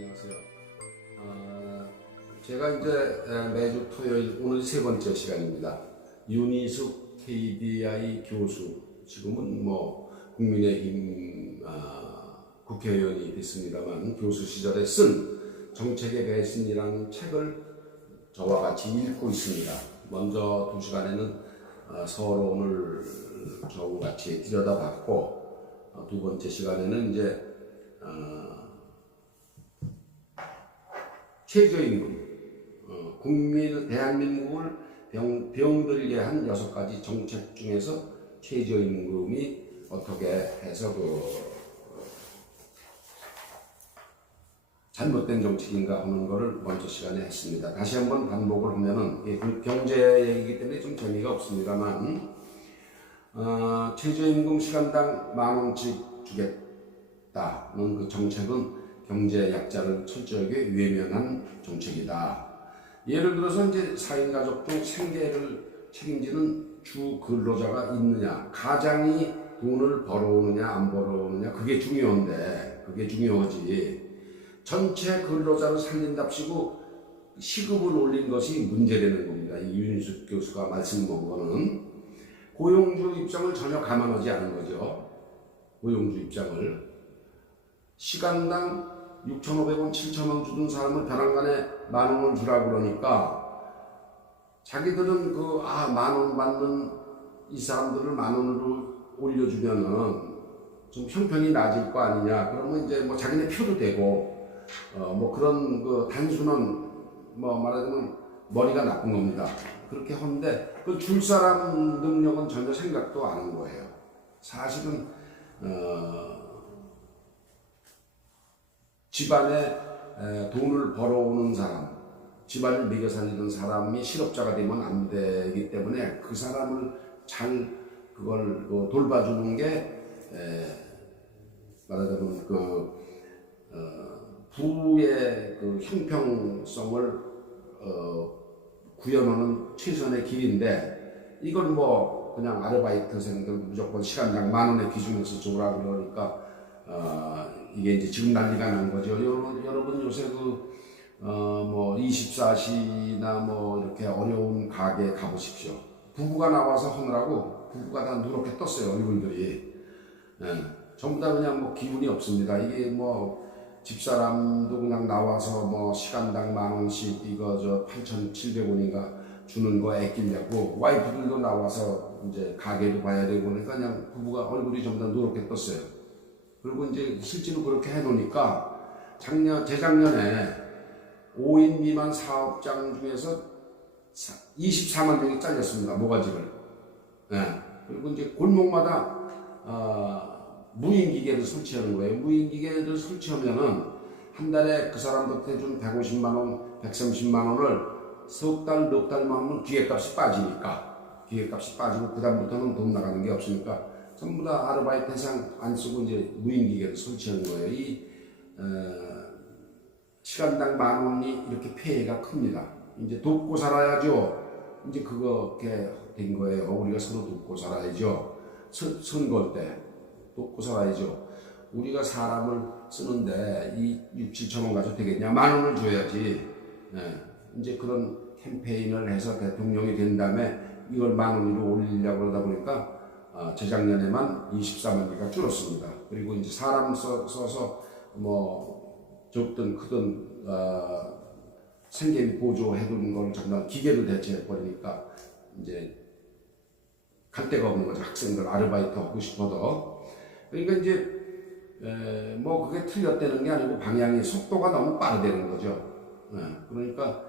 안녕하세요. 제가 이제 매주 토요일 오늘 세 번째 시간입니다. 윤희숙 KDI 교수, 지금은 뭐 국민의힘 국회의원이 됐습니다만 교수 시절에 쓴 정책의 배신이라는 책을 저와 같이 읽고 있습니다. 먼저 2시간에는 서론을 저와 같이 들여다봤고, 두 번째 시간에는 이제 최저임금, 대한민국을 병들게 한 6가지 정책 중에서 최저임금이 어떻게 해서 잘못된 정책인가 하는 것을 먼저 시간에 했습니다. 다시 한번 반복을 하면은 경제 얘기이기 때문에 좀 재미가 없습니다만, 최저임금 시간당 10,000원씩 주겠다는 그 정책은 경제 약자를 철저하게 외면한 정책이다. 예를 들어서 이제 4인 가족 중 생계를 책임지는 주 근로자가 있느냐, 가장이 돈을 벌어오느냐 안 벌어오느냐, 그게 중요한데, 그게 중요하지. 전체 근로자를 살린답시고 시급을 올린 것이 문제되는 겁니다. 이 윤희숙 교수가 말씀한 거는 고용주 입장을 전혀 감안하지 않은 거죠. 고용주 입장을. 시간당 6,500원, 7,000원 주던 사람을 벼랑간에 10,000원을 주라 그러니까 자기들은 10,000원 받는 이 사람들을 10,000원으로 올려주면은 좀 형편이 낮을 거 아니냐. 그러면 이제 뭐 자기네 표도 되고, 뭐 그런 단순한, 말하자면 머리가 나쁜 겁니다. 그렇게 하는데 그 줄 사람 능력은 전혀 생각도 안 한 거예요. 사실은 집안에 돈을 벌어오는 사람, 집안을 먹여 살리는 사람이 실업자가 되면 안 되기 때문에 그 사람을 잘 그걸 돌봐주는 게 말하자면 부의 형평성을 구현하는 최선의 길인데, 이걸 뭐 그냥 아르바이트생들 무조건 시간당 10,000원의 기준에서 주라 그러니까 이게 이제 지금 난리가 난 거죠. 여러분 요새 24시나 이렇게 어려운 가게 가보십시오. 부부가 나와서 하느라고 부부가 다 누렇게 떴어요, 얼굴들이. 전부 다 그냥 기운이 없습니다. 이게 집사람도 그냥 나와서 시간당 10,000원씩 이거 8,700원인가 주는 거 애끼려고, 와이프들도 나와서 이제 가게도 봐야 되고 그러니까 그냥 부부가 얼굴이 전부 다 누렇게 떴어요. 그리고 이제 실제로 그렇게 해놓으니까 재작년에 5인 미만 사업장 중에서 24만 명이 잘렸습니다. 모가지를. 그리고 이제 골목마다 무인기계를 설치하는 거예요. 무인기계를 설치하면은 한 달에 그 사람한테 준 150만 원, 130만 원을 석 달, 넉 달만 하면 기계값이 빠지니까, 기계값이 빠지고 그 다음부터는 돈 나가는 게 없으니까 전부 다 아르바이트 대상 안 쓰고 이제 무인기계를 설치하는 거예요. 이 시간당 10,000원이 이렇게 폐해가 큽니다. 이제 돕고 살아야죠. 이제 그렇게 된 거예요. 우리가 서로 돕고 살아야죠. 선거할 때 돕고 살아야죠. 우리가 사람을 쓰는데 이 6,000~7,000원 가지고 되겠냐? 10,000원을 줘야지. 이제 그런 캠페인을 해서 대통령이 된 다음에 이걸 10,000원으로 올리려고 그러다 보니까 재작년에만 24만 개가 줄었습니다. 그리고 이제 사람 써서 적든 크든 생계비 보조해두는 걸 정말 기계를 대체해버리니까 이제 갈 데가 없는 거죠. 학생들 아르바이트 하고 싶어도. 그러니까 이제 그게 틀렸다는 게 아니고 방향이 속도가 너무 빠르다는 거죠. 그러니까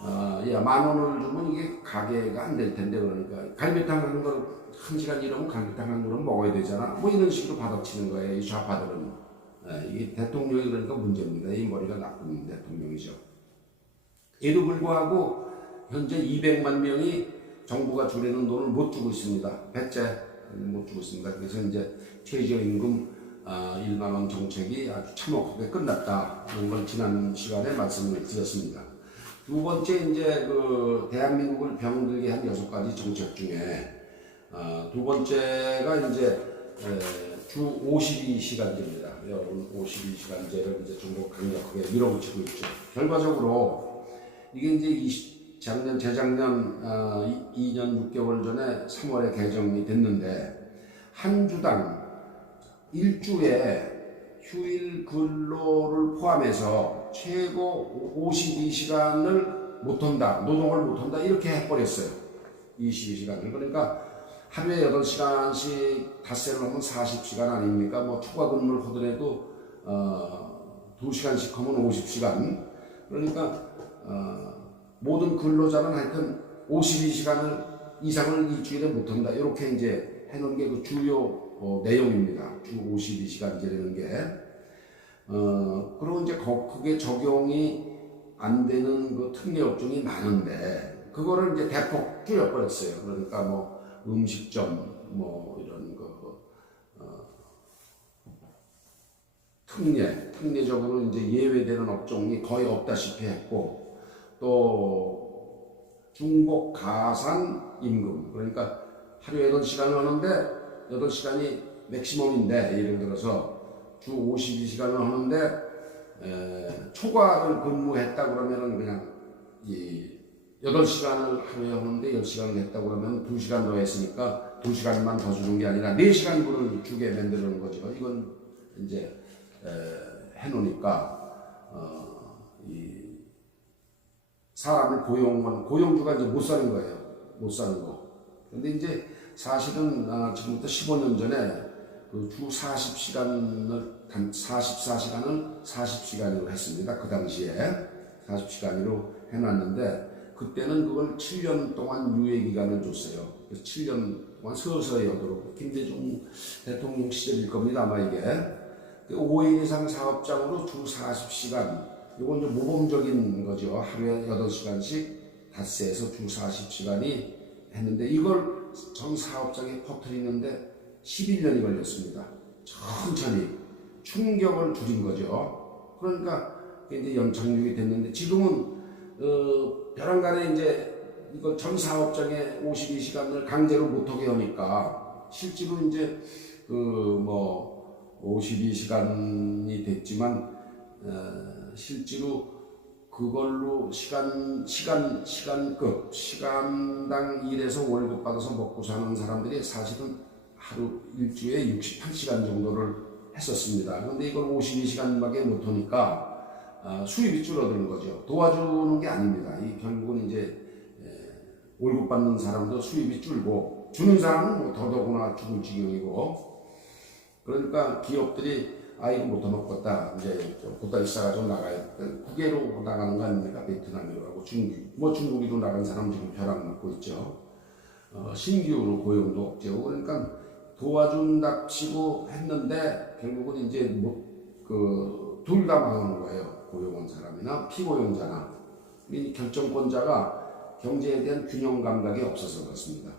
10,000원을 주면 이게 가게가 안 될 텐데, 그러니까 갈비탕 하는 걸 1시간 일하면 갈비탕 한 그릇 먹어야 되잖아. 이런 식으로 받아치는 거예요, 이 좌파들은. 이게 대통령이 그러니까 문제입니다. 이 머리가 나쁜 대통령이죠. 에도 불구하고 현재 200만 명이 정부가 주려는 돈을 못 주고 있습니다. 배째 못 주고 있습니다. 그래서 이제 최저임금 10,000원 정책이 아주 참혹하게 끝났다는 걸 지난 시간에 말씀을 드렸습니다. 두 번째, 이제 대한민국을 병들게 한 6가지 정책 중에 두 번째가 이제 주 52시간제입니다. 여러분 52시간제를 이제 좀 더 강력하게 밀어붙이고 있죠. 결과적으로 이게 이제 재작년 2년 6개월 전에 3월에 개정이 됐는데 한 주당 일주에 휴일 근로를 포함해서 최고 52시간을 못한다, 노동을 못한다 이렇게 해버렸어요. 22시간을. 그러니까 하루에 8시간씩 닷새를 하면 40시간 아닙니까? 뭐 초과 근무를 하더라도 2시간씩 하면 50시간. 그러니까 모든 근로자는 하여튼 52시간을 이상을 일주일에 못한다. 이렇게 이제 해놓은 게 그 주요 내용입니다. 주 52시간제라는 게. 그리고 이제 그게 적용이 안 되는 그 특례 업종이 많은데, 그거를 이제 대폭 줄여버렸어요. 그러니까 뭐 음식점, 뭐 이런 특례적으로 이제 예외되는 업종이 거의 없다시피 했고, 또 중복 가산 임금, 그러니까 하루에 8시간을 하는데 8시간이 맥시멈인데, 예를 들어서 주 52시간을 하는데 초과를 근무했다 그러면은 그냥 8시간을 하루에 하는데 10시간을 했다 그러면 2시간 더 했으니까 2시간만 더 주는 게 아니라 4시간분을 주게 만드는 거죠. 이건 이제 해놓으니까 이 사람을 고용주가 이제 못 사는 거예요. 못 사는 거. 근데 이제 사실은 지금부터 15년 전에 그 주 40시간을 44시간을 40시간으로 했습니다. 그 당시에 40시간으로 해놨는데, 그때는 그걸 7년 동안 유예 기간을 줬어요. 그래서 7년 동안 서서히 하도록. 김대중 대통령 시절일 겁니다, 아마 이게. 5인 이상 사업장으로 주 40시간. 이건 좀 모범적인 거죠. 하루에 8시간씩 닷새에서 주 40시간이 했는데, 이걸 전 사업장에 퍼뜨리는데 11년이 걸렸습니다. 천천히 충격을 줄인 거죠. 그러니까 이제 연착륙이 됐는데, 지금은 벼랑간에 이제 이거 전 사업장에 52시간을 강제로 못하게 하니까 실제로 이제 뭐 52시간이 됐지만 실제로 그걸로 시간당 일해서 월급 받아서 먹고 사는 사람들이 사실은 하루 일주에 68시간 정도를 했었습니다. 그런데 이걸 52시간밖에 못하니까 수입이 줄어드는 거죠. 도와주는 게 아닙니다. 결국은 이제 월급 받는 사람도 수입이 줄고, 주는 사람은 뭐 더더구나 죽을 지경이고, 그러니까 기업들이 이거 못해먹겠다, 이제 보따리 싸가지고 나가야 국외로 나가는 거 아닙니까? 베트남이라고 하고 중국이도 나간 사람 지금 벼락 맞고 있죠. 신규로 고용도 없죠. 그러니까 도와준답시고 했는데 결국은 이제 둘 다 망하는 거예요. 고용한 사람이나 피고용자나. 이 결정권자가 경제에 대한 균형 감각이 없어서 그렇습니다.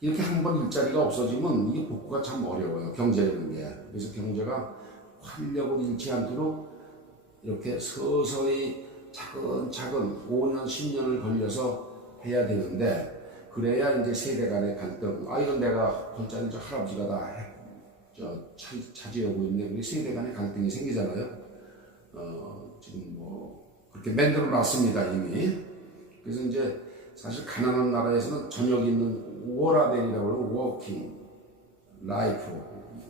이렇게 한번 일자리가 없어지면 이게 복구가 참 어려워요. 경제라는 게. 그래서 경제가 활력을 잃지 않도록 이렇게 서서히 차근차근 5년, 10년을 걸려서 해야 되는데, 그래야 이제 세대 간의 갈등, 이건 내가 혼자는 저 할아버지가 다 차지하고 있네. 우리 세대 간의 갈등이 생기잖아요. 지금 뭐 그렇게 만들어 놨습니다, 이미. 그래서 이제 사실 가난한 나라에서는 저녁 있는 워라벨이라고 하는 워킹 라이프,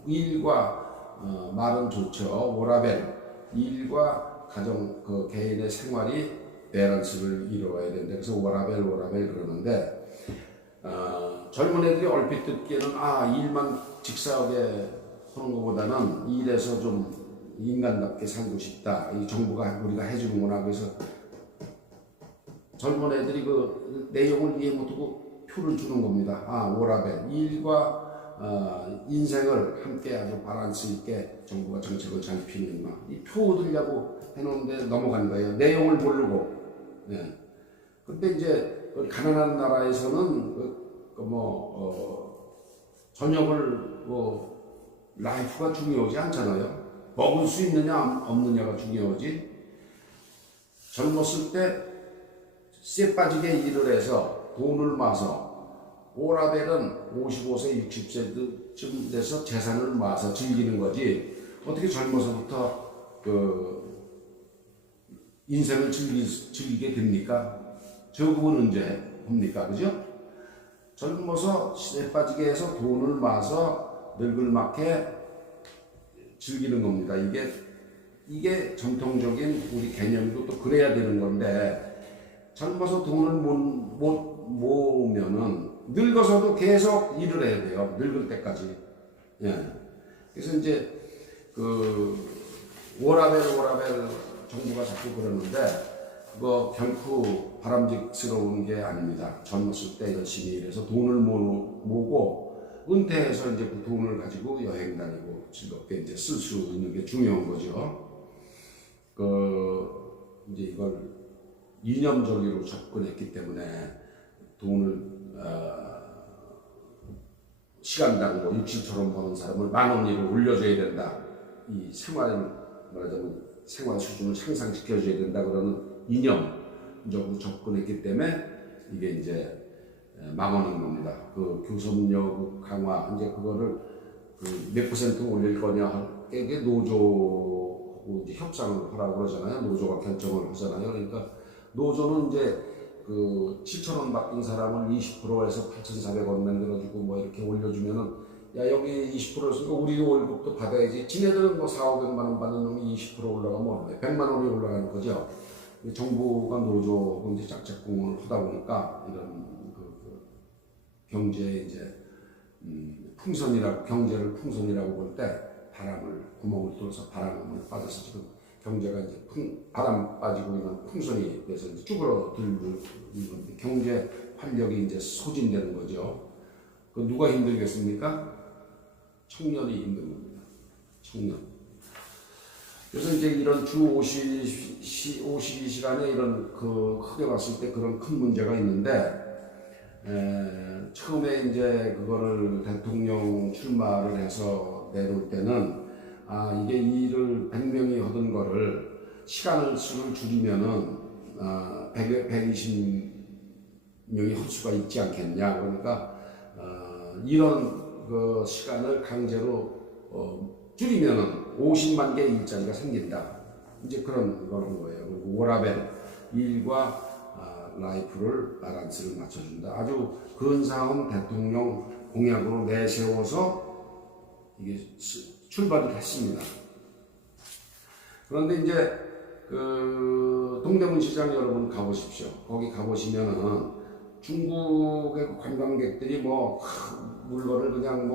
일과 말은 좋죠. 워라벨, 일과 가정, 개인의 생활이 밸런스를 이루어야 되는데, 그래서 워라벨 그러는데, 젊은 애들이 얼핏 듣기에는 일만 직사하게 하는 것보다는 일에서 좀 인간답게 살고 싶다. 이 정부가 우리가 해주는구나. 그래서 젊은 애들이 그 내용을 이해 못하고 표를 주는 겁니다. 워라벨, 일과 인생을 함께 아주 바란스 있게 정부가 정책을 잘 피우는구나. 이 표 얻으려고 해놓은데 넘어간 거예요. 내용을 모르고. 네. 근데 이제 가난한 나라에서는 저녁을 라이프가 중요하지 않잖아요. 먹을 수 있느냐 없느냐가 중요하지. 젊었을 때 쎄 빠지게 일을 해서 돈을 마서 워라벨은 55세, 60세쯤 돼서 재산을 모아서 즐기는 거지 어떻게 젊어서부터 그 인생을 즐기게 됩니까? 저금은 언제 합니까? 그죠? 젊어서 시대에 빠지게 해서 돈을 모아서 늙을맞게 즐기는 겁니다. 이게 전통적인 우리 개념이고 또 그래야 되는 건데 젊어서 돈을 못 모으면은 늙어서도 계속 일을 해야 돼요. 늙을 때까지. 예. 그래서 이제 그 워라벨 정부가 자꾸 그러는데 그거 결코 바람직스러운 게 아닙니다. 젊었을 때 열심히 일해서 돈을 모으고 은퇴해서 이제 그 돈을 가지고 여행 다니고 즐겁게 이제 쓸 수 있는 게 중요한 거죠. 이제 이걸 이념적으로 접근했기 때문에 돈을 시간당 뭐 6, 7천 원 버는 사람을 10,000원으로 올려줘야 된다. 이 말하자면 생활 수준을 향상시켜줘야 된다 그러는 이념적으로 접근했기 때문에 이게 이제 망하는 겁니다. 그 교섭력 강화 이제 그거를 몇 퍼센트 올릴 거냐 이게 노조하고 이제 협상을 하라고 그러잖아요. 노조가 결정을 하잖아요. 그러니까 노조는 이제 그 7,000원 받던 사람을 20%에서 8,400원 만들어주고 뭐 이렇게 올려주면은 야 여기 20%였으니까 우리도 월급도 받아야지. 지네들은 뭐 4,500만 원 받는 놈이 20% 올라가면 100만 원이 올라가는 거죠. 정부가 노조하고 이제 짝짝꿍을 하다 보니까 이런 경제 이제 경제를 풍선이라고 볼 때 구멍을 뚫어서 바람을 빠져서 지금 경제가 이제 바람 빠지고 있는 풍선이 돼서 이제 쭈그러들고 있는데 경제 활력이 이제 소진되는 거죠. 그 누가 힘들겠습니까? 청년이 힘든 겁니다. 청년. 그래서 이제 이런 주 52시간에 이런 크게 봤을 때 그런 큰 문제가 있는데 처음에 이제 그거를 대통령 출마를 해서 내놓을 때는 이게 일을 100명이 하던 거를 수를 줄이면은 120명이 할 수가 있지 않겠냐. 그러니까 이런 그 시간을 강제로 줄이면은 50만 개 일자리가 생긴다. 이제 그런 거예요. 그리고 워라벨 일과 라이프를 바란스를 맞춰준다. 아주 근사한 대통령 공약으로 내세워서 이게 출발을 했습니다. 그런데 이제 그 동대문 시장 여러분 가보십시오. 거기 가보시면은 중국의 관광객들이 뭐 물건을 그냥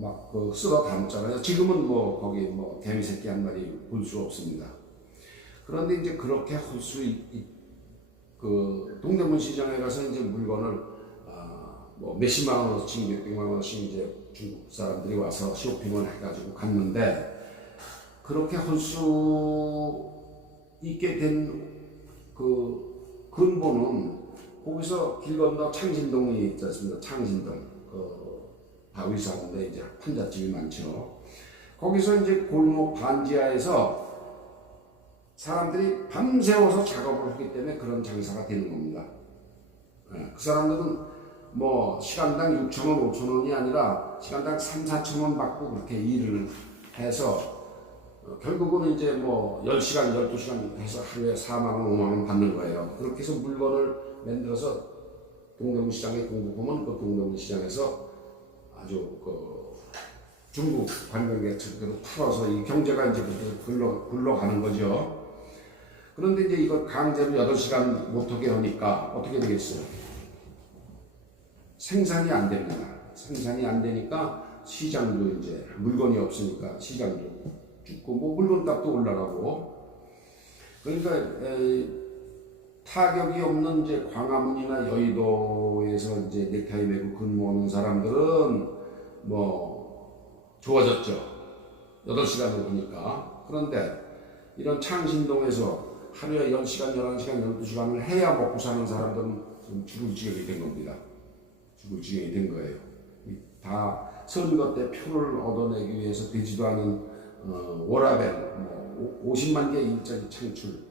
막 쓸어 담잖아요. 지금은 뭐 거기 뭐 개미새끼 한 마리 볼 수 없습니다. 그런데 이제 그렇게 할 수 그 동대문 시장에 가서 이제 물건을 뭐 몇십만 원어치, 몇백만 원어치 이제 중국 사람들이 와서 쇼핑을 해가지고 갔는데 그렇게 할 수 있게 된 그 근본은 거기서 길 건너 창신동이 있지 않습니까? 창신동 다위사인데 이제 판잣집이 많죠. 거기서 이제 골목 반지하에서 사람들이 밤새워서 작업을 하기 때문에 그런 장사가 되는 겁니다. 그 사람들은 뭐 시간당 6,000원, 5,000원이 아니라 시간당 3,000~4,000원 받고 그렇게 일을 해서 결국은 이제 뭐 10시간, 12시간 해서 하루에 4만 원, 5만 원 받는 거예요. 그렇게 해서 물건을 만들어서 동대문 시장에 공급하면 그 동대문 시장에서 아주 중국 관광객들로 풀어서 이 경제가 이제 굴러가는 거죠. 그런데 이제 이거 강제로 8시간 못하게 하니까 어떻게 되겠어요? 생산이 안 됩니다. 생산이 안 되니까 시장도 이제 물건이 없으니까 시장도 죽고 뭐 물건값도 올라가고 그러니까 타격이 없는 이제 광화문이나 여의도에서 이제 넥타이 메고 근무하는 사람들은 뭐 좋아졌죠. 8시간을 하니까. 그런데 이런 창신동에서 하루에 10시간, 11시간, 12시간을 해야 먹고 사는 사람들은 좀 죽을 지경이 된 겁니다. 죽을 지경이 된 거예요. 다 선거 때 표를 얻어내기 위해서 되지도 않은 워라벨, 뭐 50만 개 일자리 창출.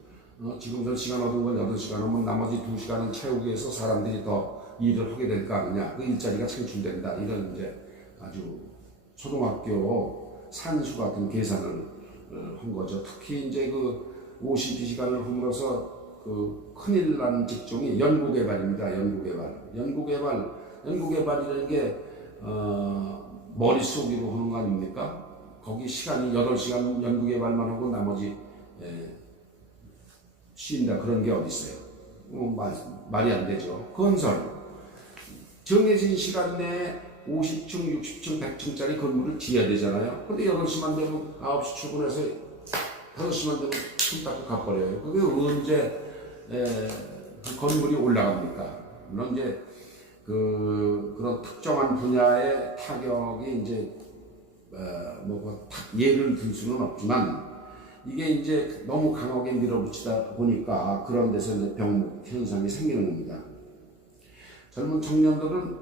지금 저 시간 얻은 걸 8시간 하면 나머지 2시간은 채우기 위해서 사람들이 더 일을 하게 될 거 아니냐. 그 일자리가 창출된다. 이런 이제 아주 초등학교 산수 같은 계산을 한 거죠. 특히 이제 그 52시간을 허물어서 그 큰일 난 직종이 연구개발입니다. 연구개발이라는 게 머릿속으로 하는 거 아닙니까? 거기 시간이 8시간 연구개발만 하고 나머지 쉰다 그런 게 어디 있어요? 말이 안 되죠. 건설 정해진 시간 내에 50층, 60층, 100층짜리 건물을 지어야 되잖아요. 근데 8시만 되면 9시 출근해서 5시만 되면 춤 닦고 가버려요. 그게 언제 그 건물이 올라갑니까? 물론 이제 그런 특정한 분야의 타격이 이제 예를 들 수는 없지만 이게 이제 너무 강하게 밀어붙이다 보니까 그런 데서 이제 병 현상이 생기는 겁니다. 젊은 청년들은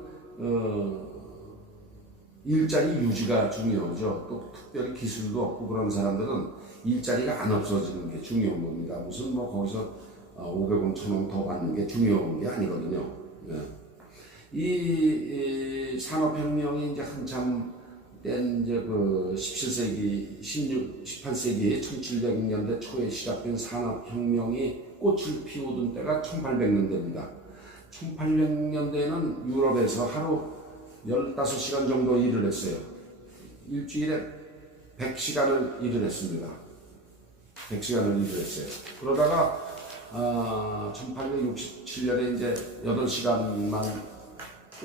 일자리 유지가 중요하죠. 또 특별히 기술도 없고 그런 사람들은 일자리가 안 없어지는 게 중요한 겁니다. 무슨 뭐 거기서 500원, 1000원 더 받는 게 중요한 게 아니거든요. 이 산업혁명이 이제 한참 땐 이제 그 17세기, 18세기 1700년대 초에 시작된 산업혁명이 꽃을 피우던 때가 1800년대입니다. 1800년대에는 유럽에서 하루 15시간 정도 일을 했어요. 일주일에 100시간을 일을 했습니다. 100시간을 일을 했어요. 그러다가 1867년에 이제 8시간만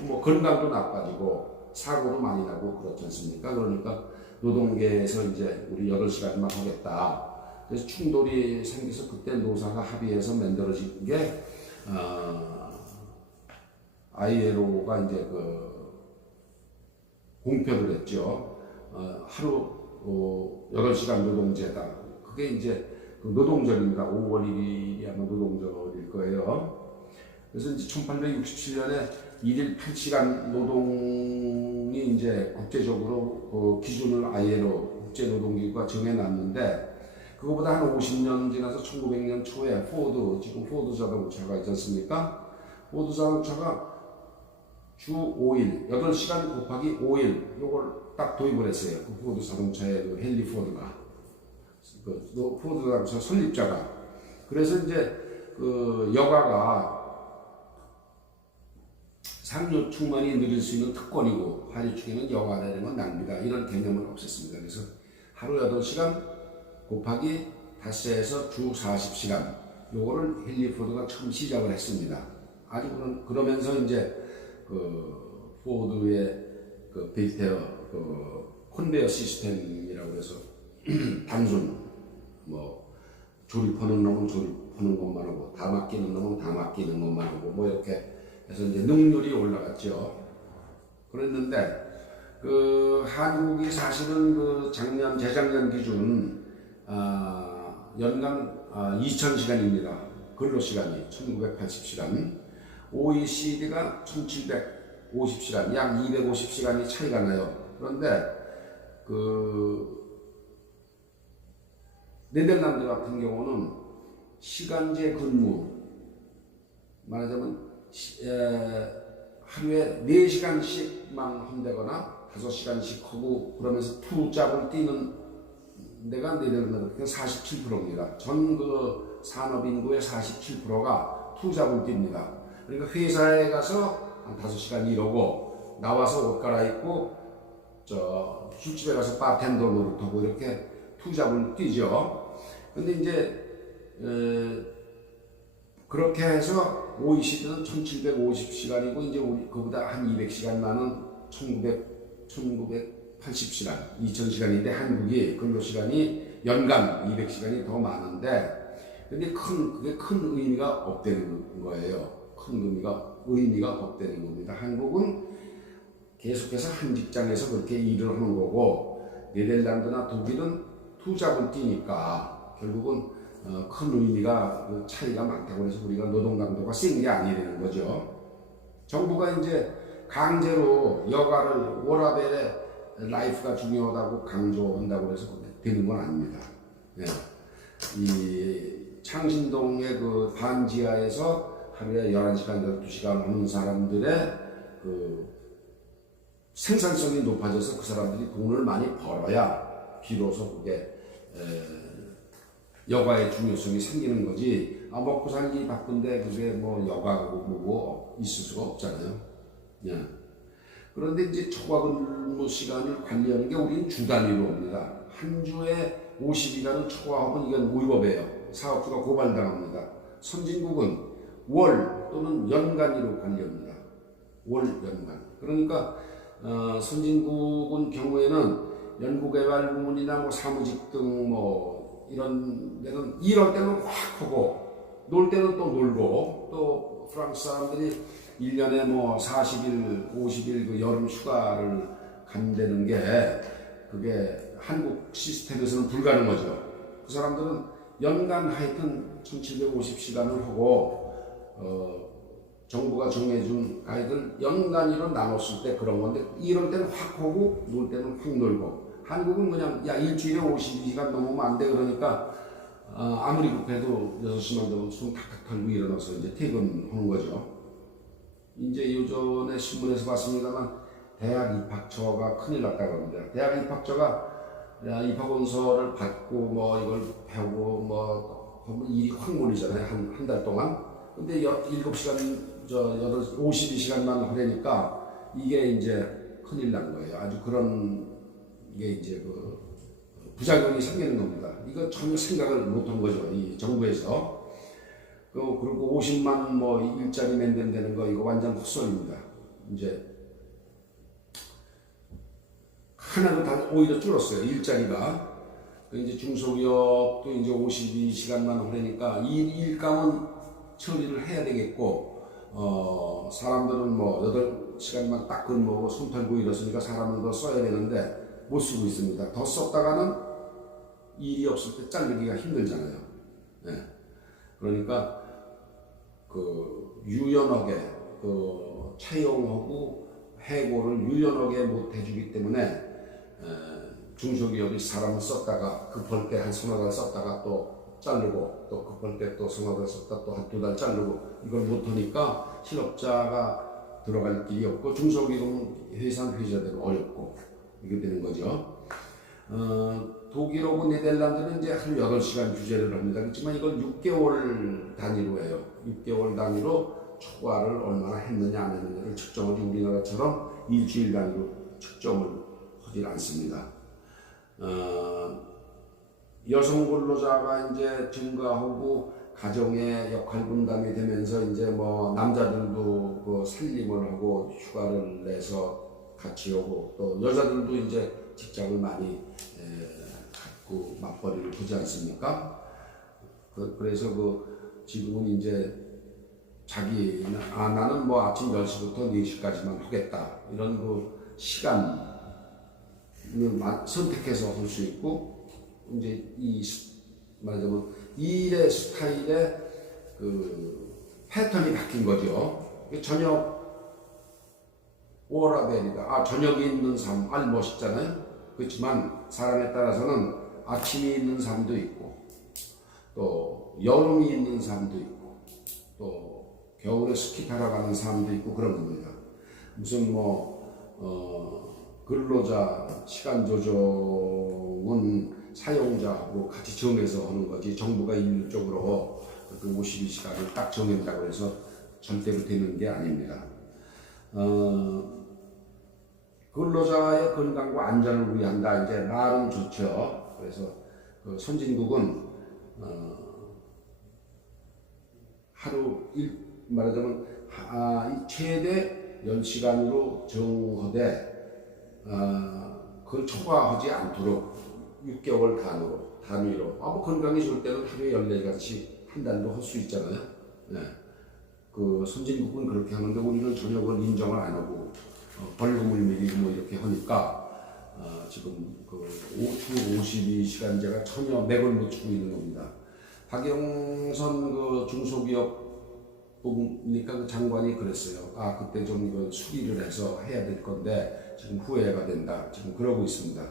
뭐 건강도 나빠지고 사고도 많이 나고 그렇지 않습니까? 그러니까 노동계에서 이제 우리 8시간만 하겠다. 그래서 충돌이 생겨서 그때 노사가 합의해서 만들어진 게 ILO가 이제 공표를 했죠. 하루 8시간 노동제다. 그게 이제 그 노동절입니다. 5월 1일이 아마 노동절일 거예요. 그래서 이제 1867년에 1일 8시간 노동이 이제 국제적으로 기준을 ILO 국제노동기구가 정해놨는데 그거보다 한 50년 지나서 1900년 초에 지금 포드 자동차가 있지 않습니까? 포드 자동차가 주 5일, 8시간 곱하기 5일, 요걸 딱 도입을 했어요. 그 포드 자동차의 헨리 포드가. 포드 자동차 설립자가. 그래서 이제 여가가 상류층만이 누릴 수 있는 특권이고, 하류층에는 여가 내는 건 낭비다. 이런 개념을 없앴습니다. 그래서 하루 8시간 곱하기 닷새에서 주 40시간. 요거를 헨리 포드가 처음 시작을 했습니다. 아주 그러면서 이제 포드의 빌테어 컨베이어 시스템이라고 해서 단순 조립하는 놈은 조립하는 것만 하고 다 맡기는 놈은 다 맡기는 것만 하고 뭐 이렇게 해서 이제 능률이 올라갔죠. 그랬는데 한국이 사실은 재작년 기준 연간 2000시간입니다. 근로시간이 1980시간. OECD가 1750시간, 약 250시간이 차이가 나요. 그런데 네덜란드 같은 경우는 시간제 근무, 말하자면 하루에 4시간씩만 한다거나 5시간씩 하고 그러면서 투잡을 뛰는 데가 네덜란드 47%입니다. 전 산업인구의 47%가 투잡을 뜁니다. 그러니까 회사에 가서 한 5시간 일하고 나와서 옷 갈아입고 술집에 가서 바텐더 노릇하고 이렇게 투잡을 뛰죠. 근데 이제 그렇게 해서 OECD는 1750시간이고 이제 우리 그보다 한 200시간 많은 1980시간, 2000시간인데 한국이 근로시간이 연간 200시간이 더 많은데 근데 그게 큰 의미가 없다는 거예요. 큰 의미가 없다는 겁니다. 한국은 계속해서 한 직장에서 그렇게 일을 하는 거고 네덜란드나 독일은 투잡을 뛰니까 결국은 큰 의미가 차이가 많다고 해서 우리가 노동 강도가 센 게 아니라는 거죠. 정부가 이제 강제로 여가를 워라벨의 라이프가 중요하다고 강조한다고 해서 되는 건 아닙니다. 이 창신동의 반지하에서 하루에 11시간, 12시간 하는 사람들의 그 생산성이 높아져서 그 사람들이 돈을 많이 벌어야 비로소 그게 여가의 중요성이 생기는 거지. 먹고 살기 바쁜데 그게 뭐 여가고 뭐고 있을 수가 없잖아요. 예. 그런데 이제 초과 근무 시간을 관리하는 게 우리는 주 단위로 합니다. 한 주에 50시간을 초과하면 이건 위법이에요. 사업주가 고발당합니다. 선진국은 월 또는 연간으로 관리합니다. 월, 연간. 그러니까 선진국은 경우에는 연구개발부문이나 뭐 사무직 등 뭐 이런 데는 일할 때는 확 하고 놀 때는 또 놀고, 또 프랑스 사람들이 1년에 뭐 40일, 50일 그 여름 휴가를 간다는 게 그게 한국 시스템에서는 불가능하죠. 그 사람들은 연간 하여튼 1750시간을 하고 정부가 정해준 아이들 연간으로 나눴을 때 그런 건데, 이럴 때는 확 하고 놀 때는 확 놀고, 한국은 그냥 야 일주일에 52시간 넘으면 안 돼 그러니까 아무리 급해도 6시만 되면 숨 탁탁 털고 일어나서 이제 퇴근하는 거죠. 이제 요전에 신문에서 봤습니다만 대학 입학처가 큰일 났다고 합니다. 대학 입학처가 입학원서를 받고 뭐 이걸 배우고 뭐 하면 일이 확 몰리잖아요. 한 달 동안. 근데 7시간, 52시간만 하려니까 이게 이제 큰일 난 거예요. 아주 그런 게 이제 그 부작용이 생기는 겁니다. 이거 전혀 생각을 못한 거죠. 이 정부에서. 그리고 50만 뭐 일자리 만든다는 거 이거 완전 헛소리입니다. 이제 하나도 다 오히려 줄었어요. 일자리가. 이제 중소기업도 이제 52시간만 하려니까 일감은 처리를 해야 되겠고, 사람들은 뭐 8시간만 딱 근무하고 손 털고 이렇으니까 사람을 더 써야 되는데 못 쓰고 있습니다. 더 썼다가는 일이 없을 때 자르기가 힘들잖아요. 네. 그러니까 그 유연하게 채용하고 해고를 유연하게 못 해주기 때문에 중소기업이 사람을 썼다가 급할 때 한 서너 달 썼다가 또 자르고, 또 급할 때 또 서너 달 썼다 또 한 두 달 자르고, 이걸 못하니까 실업자가 들어갈 길이 없고 중소기업은 회사대로 어렵고 이게 되는 거죠. 독일하고 네덜란드는 이제 하루 8시간 규제를 합니다. 그렇지만 이걸 6개월 단위로 해요. 6개월 단위로 초과를 얼마나 했느냐 안 했느냐를 측정하지, 우리나라처럼 일주일 단위로 측정을 하지 않습니다. 여성 근로자가 이제 증가하고 가정의 역할 분담이 되면서 이제 뭐 남자들도 그 살림을 하고 휴가를 내서 같이 오고, 또 여자들도 이제 직장을 많이 갖고 맞벌이를 하지 않습니까? 그래서 지금은 이제 자기는 나는 뭐 아침 10시부터 4시까지만 하겠다 이런 시간을 선택해서 할 수 있고, 이제 말하자면 일의 스타일의 패턴이 바뀐 거죠. 저녁 워라벨이다. 저녁이 있는 삶, 멋있잖아요. 그렇지만 사람에 따라서는 아침이 있는 삶도 있고, 또 여름이 있는 삶도 있고, 또 겨울에 스키 타러 가는 삶도 있고 그런 겁니다. 무슨 근로자 시간 조정은 사용자하고 같이 정해서 하는 거지, 정부가 일률적으로 그 52시간을 딱 정한다고 해서 절대로 되는 게 아닙니다. 근로자의 건강과 안전을 위한다. 이제 말은 좋죠. 그래서 선진국은 하루 말하자면 최대 10시간으로 정하되 그걸 초과하지 않도록 6개월 단위로 뭐 건강이 좋을 때는 하루에 14시간씩 한 달도 할 수 있잖아요. 네. 선진국은 그렇게 하는데 우리는 전혀 그걸 인정을 안 하고 벌금을 매기고 뭐 이렇게 하니까 지금 주 52시간제가 전혀 맥을 못 추고 있는 겁니다. 박영선 중소기업 보니까 장관이 그랬어요. 그때 좀 이거 수리를 해서 해야 될 건데 지금 후회가 된다. 지금 그러고 있습니다.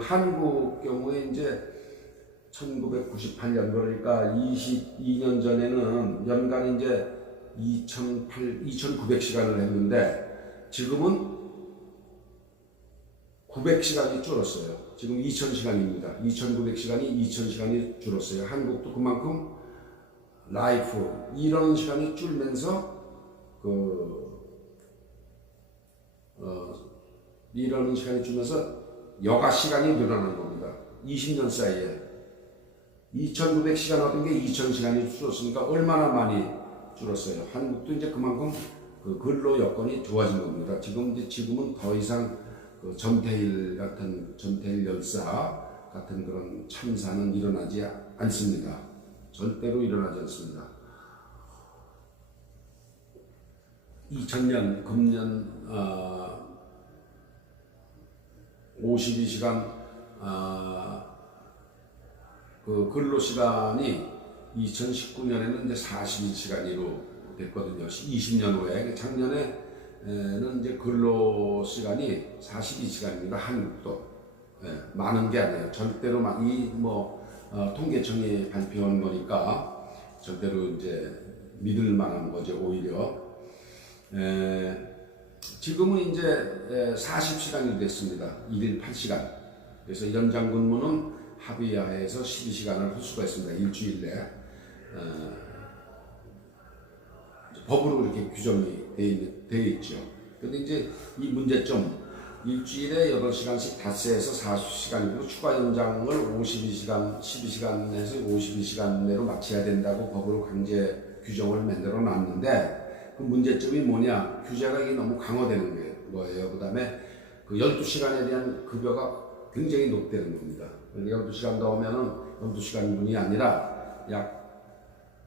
한국 경우에 이제 1998년 그러니까 22년 전에는 연간 이제 2,900시간을 했는데 지금은 900시간이 줄었어요. 지금 2,000시간입니다. 2,900시간이 2,000시간이 줄었어요. 한국도 그만큼 라이프 이런 시간이 줄면서 이러는 시간이 줄면서 여가 시간이 늘어난 겁니다. 20년 사이에 2,900시간 하던 게 2,000시간이 줄었으니까 얼마나 많이 줄었어요. 한국도 이제 그만큼 근로 여건이 좋아진 겁니다. 지금은 더 이상 전태일 열사 같은 그런 참사는 일어나지 않습니다. 절대로 일어나지 않습니다. 2000년 금년 52시간 근로시간이 2019년에는 이제 42시간으로 됐거든요. 20년 후에 작년에는 이제 근로시간이 42시간입니다. 한국도 많은 게 아니에요. 절대로 통계청이 발표한 거니까 절대로 이제 믿을 만한 거죠. 오히려 지금은 이제 40시간이 됐습니다. 1일 8시간. 그래서 연장 근무는 합의하에서 12시간을 할 수가 있습니다. 일주일 내. 법으로 이렇게 규정이 되어 있죠. 근데 이제 이 문제점, 일주일에 8시간씩 닷새에서 40시간이고 추가 연장을 12시간에서 52시간 내로 마쳐야 된다고 법으로 강제 규정을 만들어 놨는데 그 문제점이 뭐냐? 규제가 이게 너무 강화되는 거예요. 그 다음에 그 12시간에 대한 급여가 굉장히 높다는 겁니다. 12시간 더 하면은 12시간분이 아니라 약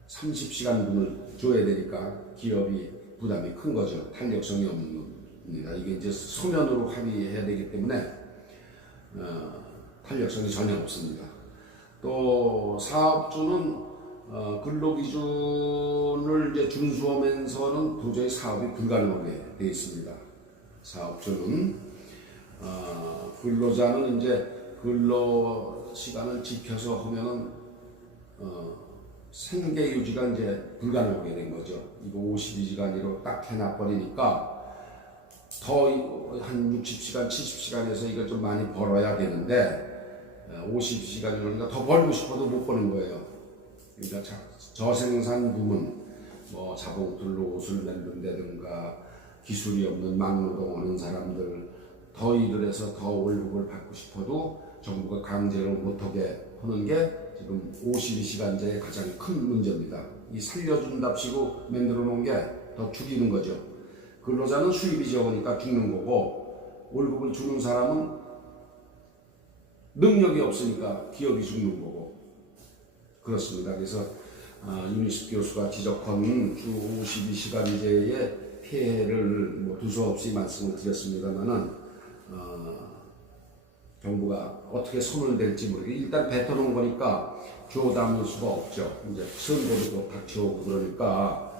30시간분을 줘야 되니까 기업이 부담이 큰 거죠. 탄력성이 없는 겁니다. 이게 이제 소면으로 합의해야 되기 때문에 탄력성이 전혀 없습니다. 또 사업주는 근로기준을 이제 준수하면서는 도저히 사업이 불가능하게 되어 있습니다. 사업주는 근로자는 이제 근로 시간을 지켜서 하면은 생계 유지가 이제 불가능하게 된 거죠. 이거 52시간으로 딱 해놔버리니까 더 한 60시간, 70시간에서 이걸 좀 많이 벌어야 되는데 52시간이니까 더 벌고 싶어도 못 버는 거예요. 그러니까 저생산 부문, 자봉틀로 옷을 만든다든가 기술이 없는 막노동하는 사람들 더 일을 해서 더 월급을 받고 싶어도 정부가 강제로 못하게 하는 게 지금 52시간제의 가장 큰 문제입니다. 이 살려준답시고 만들어 놓은 게 더 죽이는 거죠. 근로자는 수입이 적으니까 죽는 거고 월급을 주는 사람은 능력이 없으니까 기업이 죽는 거고 그렇습니다. 그래서 유니스 교수가 지적한 주 52시간제의 피해를 두서없이 말씀을 드렸습니다만은 정부가 어떻게 손을 댈지 모르겠어요. 일단 뱉어놓은 거니까 주워 담을 수가 없죠. 이제 선거도 닥쳐오고 그러니까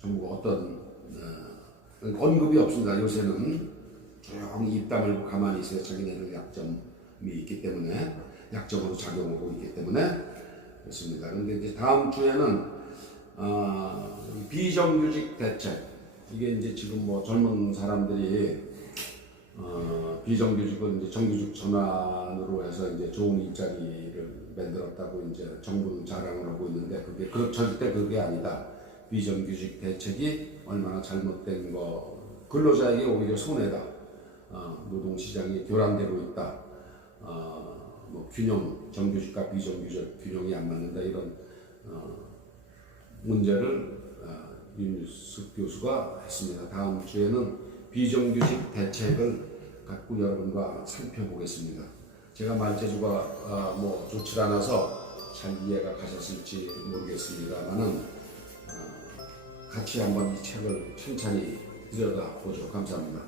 정부가 어떤 언급이 없습니다. 요새는 조용히 입 다물고 가만히 있어야 자기네들 약점이 있기 때문에 약점으로 작용하고 있기 때문에 그렇습니다. 그런데 이제 다음 주에는 비정규직 대책 이게 이제 지금 젊은 사람들이 비정규직은 이제 정규직 전환으로 해서 이제 좋은 일자리를 만들었다고 이제 정부는 자랑을 하고 있는데 그게 절대 그게 아니다. 비정규직 대책이 얼마나 잘못된 근로자에게 오히려 손해다. 노동시장이 교란되고 있다. 정규직과 비정규직 균형이 안 맞는다. 이런 문제를 윤유숙 교수가 했습니다. 다음 주에는 비정규직 대책을 갖고 여러분과 살펴보겠습니다. 제가 말재주가 좋지 않아서 잘 이해가 가셨을지 모르겠습니다만은 같이 한번 이 책을 천천히 들여다보죠. 감사합니다.